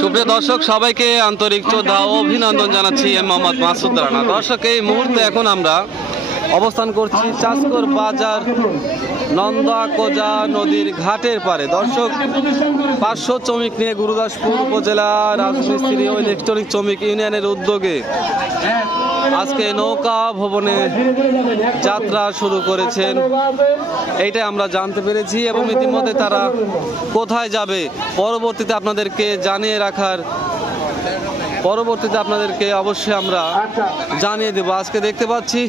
সুপ্রিয় দর্শক, সবাইকে আন্তরিক শ্রদ্ধা ও অভিনন্দন জানাচ্ছি। মোহাম্মদ মাসুদ রানা। দর্শক, এই মুহূর্তে এখন আমরা অবস্থান করছি চাষকর বাজার নন্দাকোজা নদীর ঘাটের পারে। দর্শক, 500 শ্রমিক নিয়ে গুরুদাসপুর উপজেলা রাজমিস্ত্রি ও ইলেকট্রনিক শ্রমিক ইউনিয়নের উদ্যোগে আজকে নৌকা ভবনে যাত্রা শুরু করেছেন, এইটাই আমরা জানতে পেরেছি। এবং ইতিমধ্যে তারা কোথায় যাবে পরবর্তীতে আপনাদেরকে জানিয়ে রাখার অবশ্যই আমরা জানিয়ে দেব। আজকে দেখতে পাচ্ছি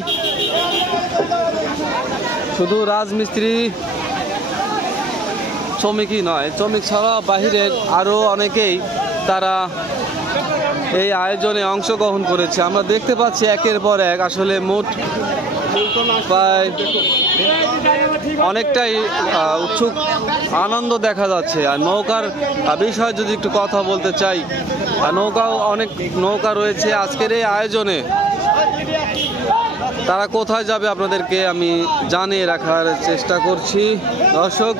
শুধু রাজমিস্ত্রি শ্রমিকই নয়, শ্রমিক ছাড়া বাহিরের আরও অনেকেই তারা এই আয়োজনে অংশগ্রহণ করেছে। আমরা দেখতে পাচ্ছি একের পর এক আসলে মোট প্রায় অনেকটাই উৎসুক আনন্দ দেখা যাচ্ছে। আর নৌকার বিষয়ে যদি একটু কথা বলতে চাই, অনেক নৌকা রয়েছে আজকের এই আয়োজনে। তারা কোথায় যাবে আপনাদেরকে আমি জানিয়ে রাখার চেষ্টা করছি। দর্শক,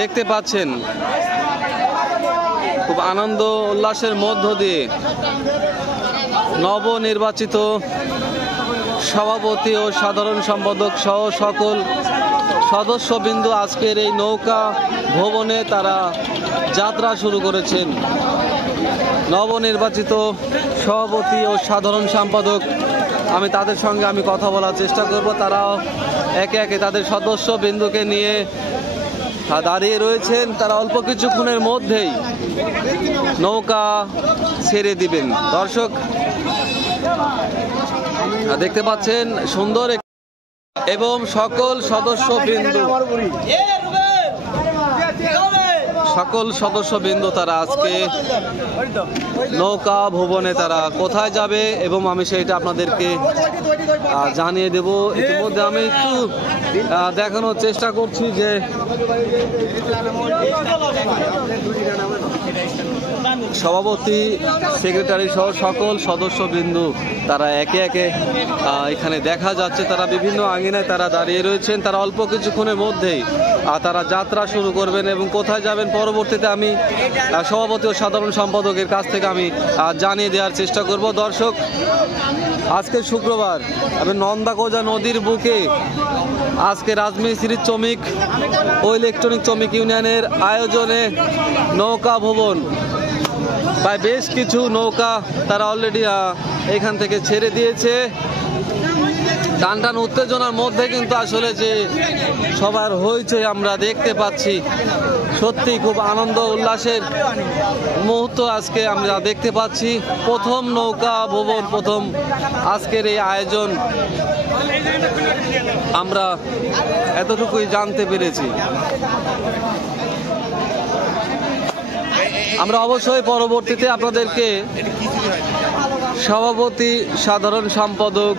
দেখতে পাচ্ছেন খুব আনন্দ উল্লাসের মধ্য দিয়ে নবনির্বাচিত সভাপতি ও সাধারণ সম্পাদক সহ সকল সদস্যবৃন্দ আজকের এই নৌকা ভবনে তারা যাত্রা শুরু করেছেন। নবনির্বাচিত সভাপতি ও সাধারণ সম্পাদক, আমি তাদের সঙ্গে কথা বলার চেষ্টা করব। তারাও একে একে তাদের সদস্যবৃন্দকে নিয়ে দাঁড়িয়ে রয়েছেন। তারা অল্প কিছুক্ষণের মধ্যেই নৌকা ছেড়ে দিবেন। দর্শক, দেখতে পাচ্ছেন সুন্দর এবং সকল সদস্যবৃন্দ তারা আজকে নৌকা ভবনে তারা কোথায় যাবে এবং আমি সেইটা আপনাদেরকে জানিয়ে দেব। ইতিমধ্যে আমি একটু দেখানোর চেষ্টা করছি যে সভাপতি, সেক্রেটারি সহ সকল সদস্যবৃন্দ তারা একে একে এখানে দেখা যাচ্ছে। তারা বিভিন্ন আঙিনায় তারা দাঁড়িয়ে রয়েছেন। তারা অল্প কিছুক্ষণের মধ্যেই তারা যাত্রা শুরু করবেন এবং কোথায় যাবেন পরবর্তীতে আমি সভাপতি ও সাধারণ সম্পাদকের কাছ থেকে আমি জানিয়ে দেওয়ার চেষ্টা করব। দর্শক, আজকে শুক্রবার, আমি নন্দাকোজা নদীর বুকে আজকে রাজমিস্ত্রি শ্রমিক ও ইলেকট্রনিক শ্রমিক ইউনিয়নের আয়োজনে নৌকা ভবন প্রায় বেশ কিছু নৌকা তারা অলরেডি এখান থেকে ছেড়ে দিয়েছে। টান উত্তেজনার মধ্যে কিন্তু আসলে যে সবার হইচই আমরা দেখতে পাচ্ছি, সত্যি খুব আনন্দ উল্লাসের মুহূর্ত আজকে আমরা দেখতে পাচ্ছি। প্রথম নৌকা ভবন, প্রথম আজকের এই আয়োজন আমরা এতটুকুই জানতে পেরেছি। আমরা অবশ্যই পরবর্তীতে আপনাদেরকে সভাপতি, সাধারণ সম্পাদক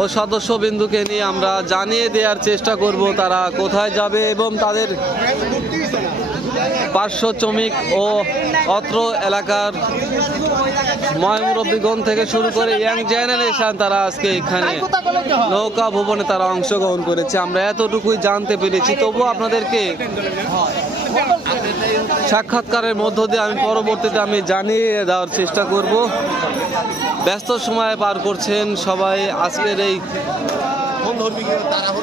ও সদস্যবিন্দুকে নিয়ে আমরা জানিয়ে দেওয়ার চেষ্টা করব তারা কোথায় যাবে এবং তাদের 500 শ্রমিক ও অত্র এলাকার ময়মুরব্বীগণ থেকে শুরু করে ইয়াং জেনারেশন তারা আজকে এখানে নৌকা ভবনে তারা অংশগ্রহণ করেছে। আমরা এতটুকুই জানতে পেরেছি। তবুও আপনাদেরকে সাক্ষাৎকারের মধ্য দিয়ে আমি পরবর্তীতে জানিয়ে দেওয়ার চেষ্টা করব। ব্যস্ত সময় পার করছেন সবাই আজকের এই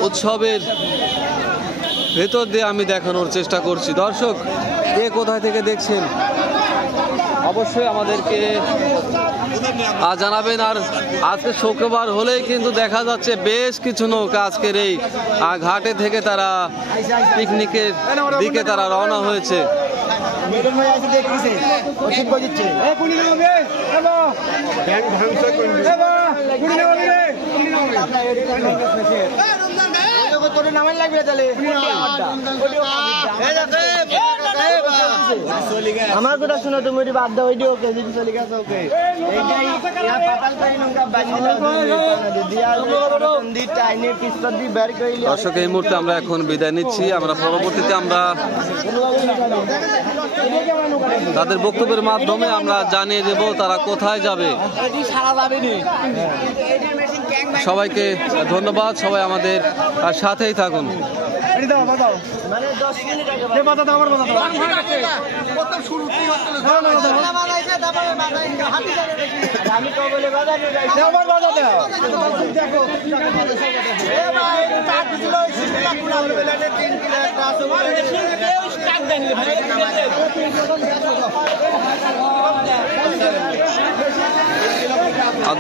উৎসবের ভেতর দিয়ে আমি দেখানোর চেষ্টা করছি। দর্শক, কে কোথায় থেকে দেখছেন অবশ্যই আমাদেরকে জানাবেন। আর আজকে শুক্রবার হলেই কিন্তু দেখা যাচ্ছে বেশ কিছু নৌকা আজকের এই ঘাটে থেকে তারা পিকনিকের দিকে তারা রওনা হয়েছে। আমার কথা শুনো, তুমি বাদ দাও। ওইটি ওকে যদি চলে গেছে ওকে দর্শক, এই মুহূর্তে আমরা এখন বিদায় নিচ্ছি। আমরা পরবর্তীতে তাদের বক্তব্যের মাধ্যমে আমরা জানিয়ে দেব তারা কোথায় যাবে। সবাইকে ধন্যবাদ, সবাই আমাদের সাথেই থাকুন। মানে 10 মিনিট আগে বাধা দাও, আমার বাধা দাও। আমি তো বলে বাধা নিয়ে যাই, আমার বাধা দাও। দেখো এ ভাই 4 কিলো সিলা কুলা বলে 3 কিলো একটা আছে বলে কেউ স্টার্ট দেন।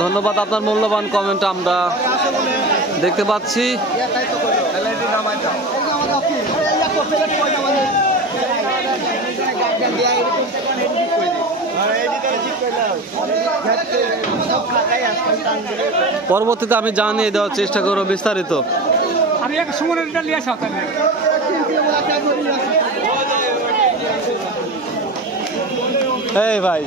ধন্যবাদ, আপনার মূল্যবান কমেন্ট আমরা দেখতে পাচ্ছি। পরবর্তীতে আমি জানিয়ে দেওয়ার চেষ্টা করবো বিস্তারিত। এই ভাই